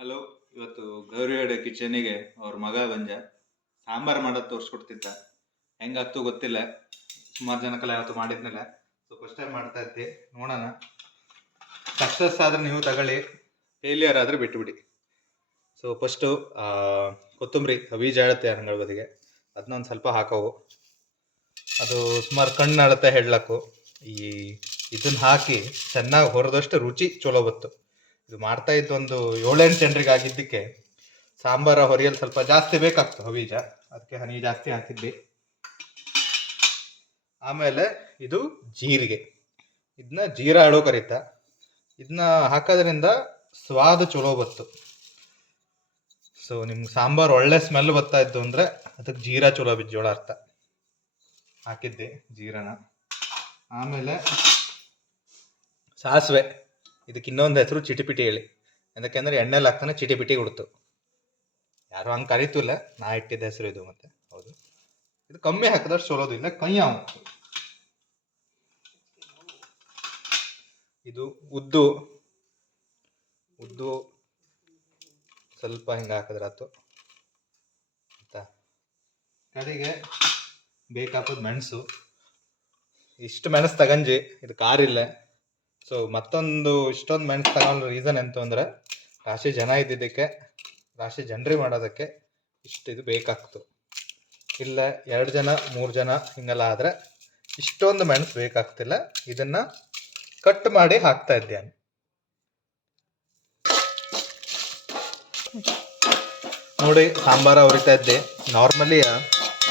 Hello. ಇವತ್ತು ಗೌರಿಹಡೆ ಕಿಚನಿಗೆ ಅವ್ರ ಮಗ ಬಂಜ ಸಾಂಬಾರು ಮಾಡೋದು ತೋರಿಸ್ಕೊಡ್ತಿದ್ದ. ಹೆಂಗಾಗ್ತು ಗೊತ್ತಿಲ್ಲ, ಸುಮಾರು ಜನಕ್ಕೆಲ್ಲ ಯಾವತ್ತು ಮಾಡಿದ್ನಿಲ್ಲ. ಸೊ ಫಸ್ಟ್ ಟೈಮ್ ಮಾಡ್ತಾ ಇದ್ದೆ, ನೋಡೋಣ. ಸಕ್ಸಸ್ ಆದ್ರೆ ನೀವು ತಗೊಳ್ಳಿ, ಫೇಲಿಯರ್ ಆದರೆ ಬಿಟ್ಟುಬಿಡಿ. ಸೊ ಫಸ್ಟು ಕೊತ್ತಂಬರಿ ಬೀಜ ಅಳತೆ ಅಂಗಳ ಬದಿಗೆ ಅದನ್ನೊಂದು ಸ್ವಲ್ಪ ಹಾಕವು. ಅದು ಸುಮಾರು ಕಣ್ಣು ಅಳತೆ ಹೆಡ್ಲಕ್ಕು. ಇದನ್ನ ಹಾಕಿ ಚೆನ್ನಾಗಿ ಹೊರದಷ್ಟು ರುಚಿ ಚಲೋ ಬತ್ತು. ಇದು ಮಾಡ್ತಾ ಇದ್ದು ಒಂದು 7-8 ಜನರಿಗೆ ಆಗಿದ್ದಕ್ಕೆ ಸಾಂಬಾರ ಹೊರಿಯಲು ಸ್ವಲ್ಪ ಜಾಸ್ತಿ ಬೇಕಾಗ್ತದೆ ಹವೀಜ, ಅದಕ್ಕೆ ಹನಿ ಜಾಸ್ತಿ ಹಾಕಿದ್ವಿ. ಆಮೇಲೆ ಇದು ಜೀರಿಗೆ, ಇದನ್ನ ಜೀರಾ ಆಡೋ ಕರೀತ. ಇದನ್ನ ಹಾಕೋದ್ರಿಂದ ಸ್ವಾದ ಚಲೋ ಬತ್ತು. ಸೊ ನಿಮ್ಗೆ ಸಾಂಬಾರು ಒಳ್ಳೆ ಸ್ಮೆಲ್ ಬರ್ತಾ ಇದ್ದು ಅಂದರೆ ಅದಕ್ಕೆ ಜೀರಾ ಚಲೋ ಬಿಜ್ಜೋಳ ಅರ್ಥ. ಹಾಕಿದ್ದೆ ಜೀರಾನ. ಆಮೇಲೆ ಸಾಸಿವೆ, ಇದಕ್ಕೆ ಇನ್ನೊಂದು ಹೆಸರು ಚಿಟಿಪಿಟಿ ಹೇಳಿ. ಯಾಕೆಂದ್ರೆ ಎಣ್ಣೆಲಿ ಹಾಕ್ತಾನೆ ಚಿಟಿಪಿಟಿ ಉಡ್ತು. ಯಾರು ಹಂಗೆ ಕರಿತಿಲ್ಲ, ನಾ ಇಟ್ಟಿದ್ದ ಹೆಸರು ಇದು. ಮತ್ತೆ ಹೌದು, ಇದು ಕಮ್ಮಿ ಹಾಕಿದಷ್ಟು ಚಲೋದು ಇಲ್ಲ, ಕೈ ಇದು ಉದ್ದು ಉದ್ದು ಸ್ವಲ್ಪ ಹಿಂಗೆ ಹಾಕಿದ್ರಾತು. ಆಯ್ತಾ, ಕಡೆಗೆ ಬೇಕಾಗೋದು ಮೆಣಸು. ಇಷ್ಟು ಮೆಣಸು ತಗಂಜಿ, ಇದು ಕಾರಿಲ್ಲ. ಸೊ ಮತ್ತೊಂದು ಇಷ್ಟೊಂದು ಮೆಣಸು ತಗೊಳ್ಳೋ ರೀಸನ್ ಎಂತ ಅಂದರೆ, ರಾಶಿ ಜನ ಇದ್ದಿದ್ದಕ್ಕೆ, ರಾಶಿ ಜನರಿ ಮಾಡೋದಕ್ಕೆ ಇಷ್ಟು ಇದು ಬೇಕಾಗ್ತು. ಇಲ್ಲ 2 ಜನ 3 ಜನ ಹಿಂಗೆಲ್ಲ ಆದರೆ ಇಷ್ಟೊಂದು ಮೆಣಸು ಬೇಕಾಗ್ತಿಲ್ಲ. ಇದನ್ನ ಕಟ್ ಮಾಡಿ ಹಾಕ್ತಾ ಇದ್ದೇನೆ. ನೋಡಿ, ಸಾಂಬಾರ ಹುರಿತಾ ಇದ್ದೆ. ನಾರ್ಮಲಿ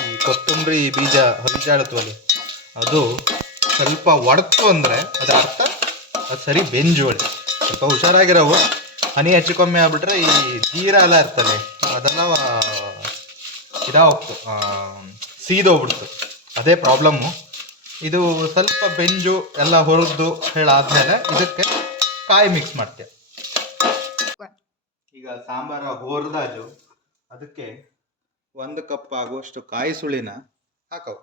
ಈ ಕೊತ್ತಂಬರಿ ಬೀಜ ಹೊರಿಜಾಳತ್ವಲ್ಲ, ಅದು ಸ್ವಲ್ಪ ಒಡಕ್ತು ಅಂದರೆ ಅದರ ಅರ್ಥ ಅದು ಸರಿ ಬೆಂಜೋಳಿ. ಸ್ವಲ್ಪ ಹುಷಾರಾಗಿರೋವು. ಹನಿ ಹೆಚ್ಚು ಕಮ್ಮಿ ಆಗ್ಬಿಟ್ರೆ ಈ ಜೀರಾ ಎಲ್ಲ ಇರ್ತದೆ, ಅದೆಲ್ಲ ಇದಾಗ್ತು, ಸೀದೋಗ್ಬಿಡ್ತು. ಅದೇ ಪ್ರಾಬ್ಲಮ್ಮು. ಇದು ಸ್ವಲ್ಪ ಬೆಂಜು ಎಲ್ಲ ಹುರಿದು ಹೇಳಾದ್ಮೇಲೆ ಇದಕ್ಕೆ ಕಾಯಿ ಮಿಕ್ಸ್ ಮಾಡ್ತೇವೆ. ಈಗ ಸಾಂಬಾರ ಹುರಿದಾಜು ಅದಕ್ಕೆ 1 ಕಪ್ ಆಗುವಷ್ಟು ಕಾಯಿ ಸುಳಿನ ಹಾಕವು.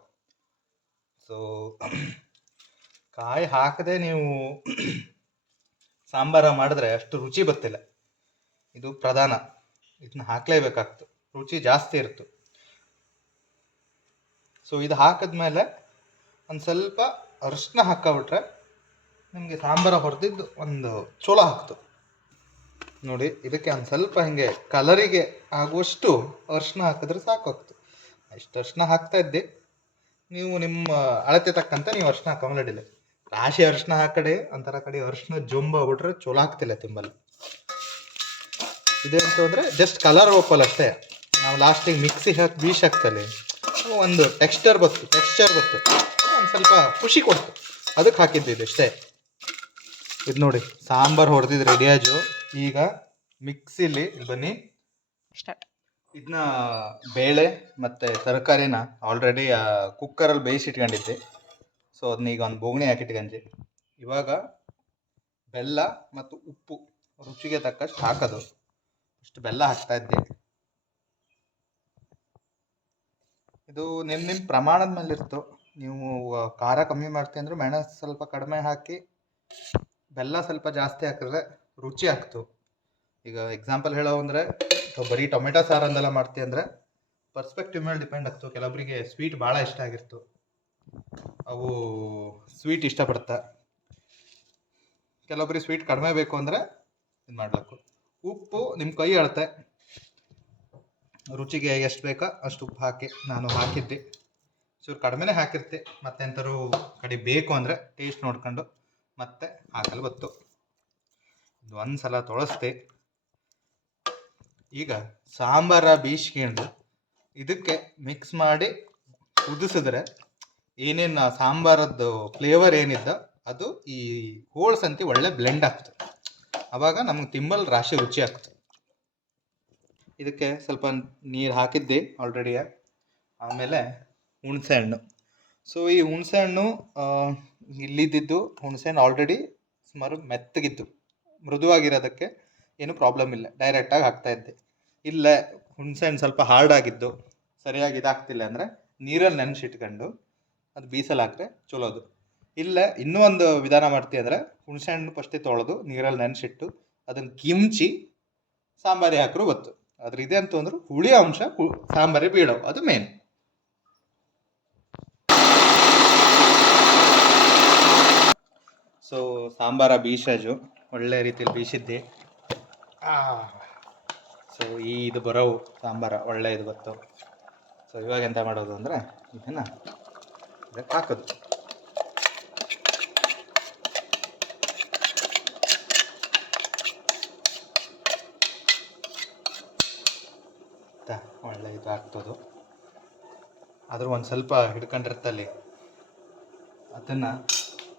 ಸೊ ಕಾಯಿ ಹಾಕದೆ ನೀವು ಸಾಂಬಾರ ಮಾಡಿದ್ರೆ ಅಷ್ಟು ರುಚಿ ಬರ್ತಿಲ್ಲ. ಇದು ಪ್ರಧಾನ, ಇದನ್ನ ಹಾಕ್ಲೇಬೇಕಾಗ್ತು, ರುಚಿ ಜಾಸ್ತಿ ಇರ್ತು. ಸೊ ಇದು ಹಾಕಿದ್ಮೇಲೆ ಒಂದು ಸ್ವಲ್ಪ ಅರಿಶಿನ ಹಾಕ್ಬಿಟ್ರೆ ನಿಮಗೆ ಸಾಂಬಾರ ಹೊಡೆದಿದ್ದು ಒಂದು ಚಲೋ ಹಾಕ್ತು. ನೋಡಿ, ಇದಕ್ಕೆ ಒಂದು ಸ್ವಲ್ಪ ಹಿಂಗೆ ಕಲರಿಗೆ ಆಗುವಷ್ಟು ಅರಿಶಿನ ಹಾಕಿದ್ರೆ ಸಾಕಾಗ್ತು. ಇಷ್ಟು ಅರಿಶಿನ ಹಾಕ್ತಾ ಇದ್ದೆ. ನೀವು ನಿಮ್ಮ ಅಳತೆ ತಕ್ಕಂತ ನೀವು ಅರಿಶಿನ ಹಾಕೊಂಬಲಿಡಿಲ್ಲ. ರಾಶಿ ಅರಿಶಿನ ಹಾಕಡೆ ಒಂಥರ ಕಡೆ ಅರಿಶಿನ ಜೊಂಬ ಆಗ್ಬಿಟ್ರೆ ಚಲೋ ಆಗ್ತಿಲ್ಲ ತಿಂಬಲ್ಲಿ. ಇದೆ ಅಂತ ಅಂದರೆ ಜಸ್ಟ್ ಕಲರ್ ಒಪ್ಪಲ್ಲ ಅಷ್ಟೇ. ನಾವು ಲಾಸ್ಟಿಗೆ ಮಿಕ್ಸಿ ಹಾಕಿ ಬೀಸ್ ಹಾಕ್ತಲ್ಲಿ ಒಂದು ಟೆಕ್ಸ್ಚರ್ ಬತ್ತು ಒಂದು ಸ್ವಲ್ಪ ಖುಷಿ ಕೊಡ್ತು, ಅದಕ್ಕೆ ಹಾಕಿದ್ದಿದ್ದು ಅಷ್ಟೇ. ಇದು ನೋಡಿ, ಸಾಂಬಾರು ಹೊಡೆದಿದ್ದು ರೆಡಿಯಾಜು. ಈಗ ಮಿಕ್ಸಿಲಿ ಬನ್ನಿ ಸ್ಟಾರ್ಟ್. ಇದನ್ನ ಬೇಳೆ ಮತ್ತು ತರಕಾರಿನ ಆಲ್ರೆಡಿ ಕುಕ್ಕರಲ್ಲಿ ಬೇಯಿಸಿಟ್ಕೊಂಡಿದ್ದೆ. ಸೊ ಅದನ್ನ ಈಗ ಒಂದು ಬೋಗಣಿ ಹಾಕಿಟ್ಕೊಂಡೆ. ಇವಾಗ ಬೆಲ್ಲ ಮತ್ತು ಉಪ್ಪು ರುಚಿಗೆ ತಕ್ಕಷ್ಟು ಹಾಕೋದು. ಇಷ್ಟು ಬೆಲ್ಲ ಹಾಕ್ತಾ ಇದ್ದೆ. ಇದು ನಿಮ್ಮ ಪ್ರಮಾಣದ ಮೇಲೆ ಇರ್ತು. ನೀವು ಖಾರ ಕಮ್ಮಿ ಮಾಡ್ತೀವಿ ಅಂದರೆ ಮೆಣಸು ಸ್ವಲ್ಪ ಕಡಿಮೆ ಹಾಕಿ, ಬೆಲ್ಲ ಸ್ವಲ್ಪ ಜಾಸ್ತಿ ಹಾಕಿದ್ರೆ ರುಚಿ ಆಗ್ತು. ಈಗ ಎಕ್ಸಾಂಪಲ್ ಹೇಳೋ ಅಂದರೆ, ಬರೀ ಟೊಮೆಟೊ ಸಾರಂದೆಲ್ಲ ಮಾಡ್ತೀವಿ ಅಂದರೆ ಪರ್ಸ್ಪೆಕ್ಟಿವ್ ಮೇಲೆ ಡಿಪೆಂಡ್ ಆಗ್ತು. ಕೆಲವೊಬ್ಬರಿಗೆ ಸ್ವೀಟ್ ಭಾಳ ಇಷ್ಟ ಆಗಿರ್ತು, ಅವು ಸ್ವೀಟ್ ಇಷ್ಟಪಡ್ತಾ. ಕೆಲವೊಬ್ಬರಿಗೆ ಸ್ವೀಟ್ ಕಡಿಮೆ ಬೇಕು ಅಂದರೆ ಇದು ಮಾಡ್ಬೇಕು. ಉಪ್ಪು ನಿಮ್ಮ ಕೈ ಅಳತೆ, ರುಚಿಗೆ ಎಷ್ಟು ಬೇಕಾ ಅಷ್ಟು ಉಪ್ಪು ಹಾಕಿ ನಾನು ಹಾಕಿದ್ದೆ. ಚೂರು ಕಡಿಮೆನೇ ಹಾಕಿರ್ತೆ, ಮತ್ತೆಂಥರು ಕಡೆ ಬೇಕು ಅಂದರೆ ಟೇಸ್ಟ್ ನೋಡ್ಕೊಂಡು ಮತ್ತೆ ಹಾಕಲು ಬತ್ತು. ಇದು ಒಂದು ಸಲ ತೊಳಸ್ತೆ. ಈಗ ಸಾಂಬಾರ ಬೀಸ್ಕೊಂಡು ಇದಕ್ಕೆ ಮಿಕ್ಸ್ ಮಾಡಿ ಕುದಿಸಿದ್ರೆ ಏನೇನು ಸಾಂಬಾರದ್ದು ಫ್ಲೇವರ್ ಏನಿದ್ದ ಅದು ಈ ಹೋಳ್ಸಂತಿ ಒಳ್ಳೆ ಬ್ಲೆಂಡ್ ಆಗ್ತದೆ. ಆವಾಗ ನಮ್ಗೆ ತಿಂಬಲ್ ರಾಶಿ ರುಚಿ ಆಗ್ತದೆ. ಇದಕ್ಕೆ ಸ್ವಲ್ಪ ನೀರು ಹಾಕಿದ್ದೆ ಆಲ್ರೆಡಿ. ಆಮೇಲೆ ಹುಣಸೆ ಹಣ್ಣು. ಸೊ ಈ ಹುಣಸೆ ಹಣ್ಣು ಇಲ್ಲಿದ್ದು ಹುಣಸೆ ಹಣ್ಣು ಆಲ್ರೆಡಿ ಸುಮಾರು ಮೆತ್ತಗಿತ್ತು, ಮೃದುವಾಗಿರೋದಕ್ಕೆ ಏನು ಪ್ರಾಬ್ಲಮ್ ಇಲ್ಲ, ಡೈರೆಕ್ಟಾಗಿ ಹಾಕ್ತಾಯಿದ್ದೆ. ಇಲ್ಲ ಹುಣಸೆ ಹಣ್ಣು ಸ್ವಲ್ಪ ಹಾರ್ಡ್ ಆಗಿದ್ದು ಸರಿಯಾಗಿ ಇದಾಗ್ತಿಲ್ಲ ಅಂದರೆ ನೀರಲ್ಲಿ ನೆನೆಸಿಟ್ಕೊಂಡು ಅದು ಬೀಸಲು ಹಾಕಿದ್ರೆ ಚಲೋದು. ಇಲ್ಲ ಇನ್ನೂ ಒಂದು ವಿಧಾನ ಮಾಡ್ತೀವಿ ಅಂದರೆ ಹುಣಸೆ ಹಣ್ಣು ಫಸ್ಟೇ ತೊಳೆದು ನೀರಲ್ಲಿ ನೆನೆಸಿಟ್ಟು ಅದನ್ನು ಕಿಮ್ಚಿ ಸಾಂಬಾರಿ ಹಾಕ್ರು ಗೊತ್ತು. ಆದ್ರೆ ಇದೆ ಅಂತ ಅಂದ್ರೆ ಹುಳಿ ಅಂಶ ಸಾಂಬಾರಿ ಬೀಳೋ ಅದು ಮೇನ್. ಸೊ ಸಾಂಬಾರ ಬೀಸೋದು ಒಳ್ಳೆ ರೀತಿಯಲ್ಲಿ ಬೀಸಿದ್ದೆ. ಸೊ ಇದು ಬರೋವು ಸಾಂಬಾರ ಒಳ್ಳೆ ಇದು ಗೊತ್ತು. ಸೊ ಇವಾಗ ಎಂತ ಮಾಡೋದು ಅಂದರೆ ಇದನ್ನು ಇದಕ್ಕೆ ಹಾಕೋದು. ಒಳ್ಳೆ ಇದು ಆಗ್ತದೆ. ಆದರೂ ಒಂದು ಸ್ವಲ್ಪ ಹಿಡ್ಕೊಂಡಿರ್ತಲ್ಲಿ ಅದನ್ನು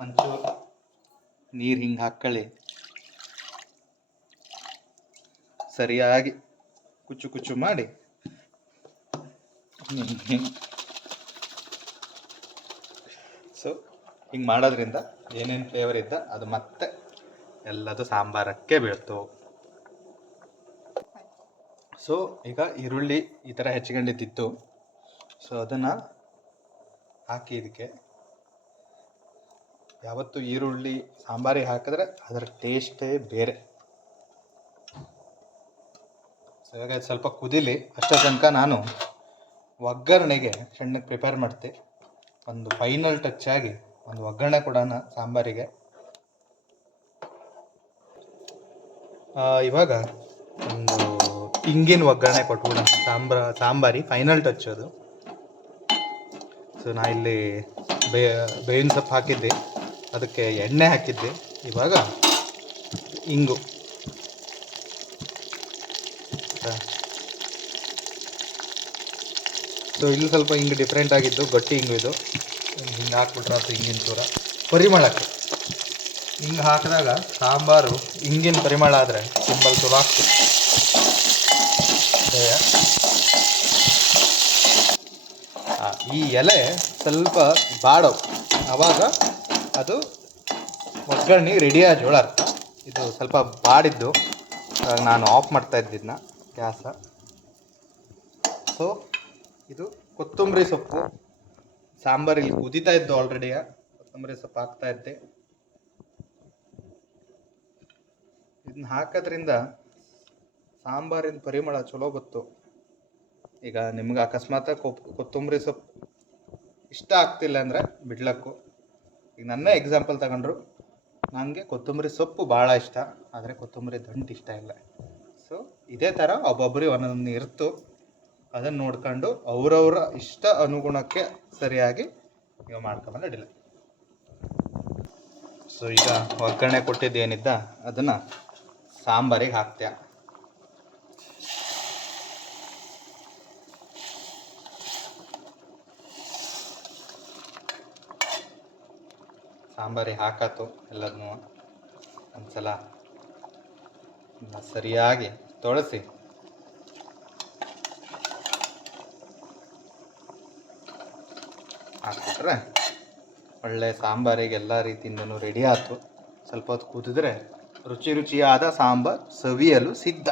ಒಂಚೂರು ನೀರು ಹಿಂಗೆ ಹಾಕ್ಕೊಳ್ಳಿ, ಸರಿಯಾಗಿ ಕುಚ್ಚು ಕುಚ್ಚು ಮಾಡಿ ಸೊ ಹಿಂಗೆ ಮಾಡೋದ್ರಿಂದ ಏನೇನು ಫ್ಲೇವರ್ ಇದ್ದ ಅದು ಮತ್ತೆ ಎಲ್ಲದು ಸಾಂಬಾರಕ್ಕೆ ಬೀಳ್ತು. ಸೊ ಈಗ ಈರುಳ್ಳಿ ಈ ಥರ ಹೆಚ್ಚಿಕೊಂಡಿದ್ದಿತ್ತು. ಸೊ ಅದನ್ನು ಹಾಕಿ ಇದಕ್ಕೆ ಯಾವತ್ತು ಈರುಳ್ಳಿ ಸಾಂಬಾರಿಗೆ ಹಾಕಿದ್ರೆ ಅದರ ಟೇಸ್ಟೇ ಬೇರೆ. ಸೊ ಇವಾಗ ಸ್ವಲ್ಪ ಕುದಿಲಿ. ಅಷ್ಟೋ ತನಕ ನಾನು ಒಗ್ಗರಣೆಗೆ ಸಣ್ಣಕ್ಕೆ ಪ್ರಿಪೇರ್ ಮಾಡ್ತೆ. ಒಂದು ಫೈನಲ್ ಟಚ್ ಆಗಿ ಒಂದು ಒಗ್ಗರಣೆ ಕೊಡೋಣ ಸಾಂಬಾರಿಗೆ. ಇವಾಗ ಒಂದು ಹಿಂಗಿನ ಒಗ್ಗರಣೆ ಕೊಟ್ಬಿಡೋಣ ಸಾಂಬಾರಿ ಫೈನಲ್ ಟಚ್ ಅದು. ಸೊ ನಾ ಇಲ್ಲಿ ಬೇವಿನ ಸೊಪ್ಪು ಹಾಕಿದ್ದೆ, ಅದಕ್ಕೆ ಎಣ್ಣೆ ಹಾಕಿದ್ದೆ. ಇವಾಗ ಹಿಂಗು ಸೊ ಇಲ್ಲಿ ಸ್ವಲ್ಪ ಹಿಂಗೆ ಡಿಫ್ರೆಂಟ್ ಆಗಿದ್ದು ಗಟ್ಟಿ ಹಿಂಗು ಇದು ಹಿಂಗೆ ಹಾಕ್ಬಿಟ್ರೆ ಅದು ಹಿಂಗಿನ ಚೂರ ಪರಿಮಳಕ್ಕೆ ಹಿಂಗೆ ಹಾಕಿದಾಗ ಸಾಂಬಾರು ಹಿಂಗಿನ ಪರಿಮಳ ಆದರೆ ಸಿಂಬಲ್ ಚಲೋ ಆಗ್ತದೆ. ಈ ಎಲೆ ಸ್ವಲ್ಪ ಬಾಡೋ ಆವಾಗ ಅದು ಒಗ್ಗರಣೆ ರೆಡಿಯಾದ ಜೋಳ. ಇದು ಸ್ವಲ್ಪ ಬಾಡಿದ್ದು ನಾನು ಆಫ್ ಮಾಡ್ತಾ ಇದ್ದಿದ್ದನ್ನ ಗ್ಯಾಸ. ಸೊ ಇದು ಕೊತ್ತಂಬರಿ ಸೊಪ್ಪು ಸಾಂಬಾರು ಇಲ್ಲಿ ಕುದೀತಾ ಇದ್ದು ಆಲ್ರೆಡಿ. ಕೊತ್ತಂಬರಿ ಸೊಪ್ಪು ಹಾಕ್ತಾ ಇದ್ದೆ. ಇದನ್ನ ಹಾಕೋದ್ರಿಂದ ಸಾಂಬಾರಿನ ಪರಿಮಳ ಚಲೋ ಗೊತ್ತು. ಈಗ ನಿಮ್ಗೆ ಅಕಸ್ಮಾತ್ ಕೊತ್ತಂಬರಿ ಸೊಪ್ಪು ಇಷ್ಟ ಆಗ್ತಿಲ್ಲ ಅಂದರೆ ಬಿಡ್ಲಕ್ಕು. ಈಗ ನನ್ನ ಎಕ್ಸಾಂಪಲ್ ತಗೊಂಡ್ರು, ನನಗೆ ಕೊತ್ತಂಬರಿ ಸೊಪ್ಪು ಭಾಳ ಇಷ್ಟ, ಆದರೆ ಕೊತ್ತಂಬರಿ ದಂಟು ಇಷ್ಟ ಇಲ್ಲ. ಸೊ ಇದೇ ಥರ ಒಬ್ಬೊಬ್ಬರಿಗೆ ಒಂದೊಂದು ಇರ್ತು. ಅದನ್ನು ನೋಡ್ಕೊಂಡು ಅವರವರ ಇಷ್ಟ ಅನುಗುಣಕ್ಕೆ ಸರಿಯಾಗಿ ನೀವು ಮಾಡ್ಕೊಂಬಂದು ಅಡಿಲ್ಲ. ಸೊ ಈಗ ಒಗ್ಗರಣೆ ಕೊಟ್ಟಿದ್ದೇನಿದ್ದ ಅದನ್ನು ಸಾಂಬಾರಿಗೆ ಹಾಕ್ತೀಯ. ಸಾಂಬಾರಿಗೆ ಹಾಕಾತು ಎಲ್ಲದನ್ನೂ ಒಂದ್ಸಲ ಸರಿಯಾಗಿ ತೊಳಸಿ ಹಾಕ್ಬಿಟ್ರೆ ಒಳ್ಳೆ ಸಾಂಬಾರಿಗೆ ಎಲ್ಲ ರೀತಿಯಿಂದನೂ ರೆಡಿ ಆಯ್ತು. ಸ್ವಲ್ಪ ಹೊತ್ತು ಕುದಿದ್ರೆ ರುಚಿಯಾದ ಸಾಂಬಾರು ಸವಿಯಲು ಸಿದ್ಧ.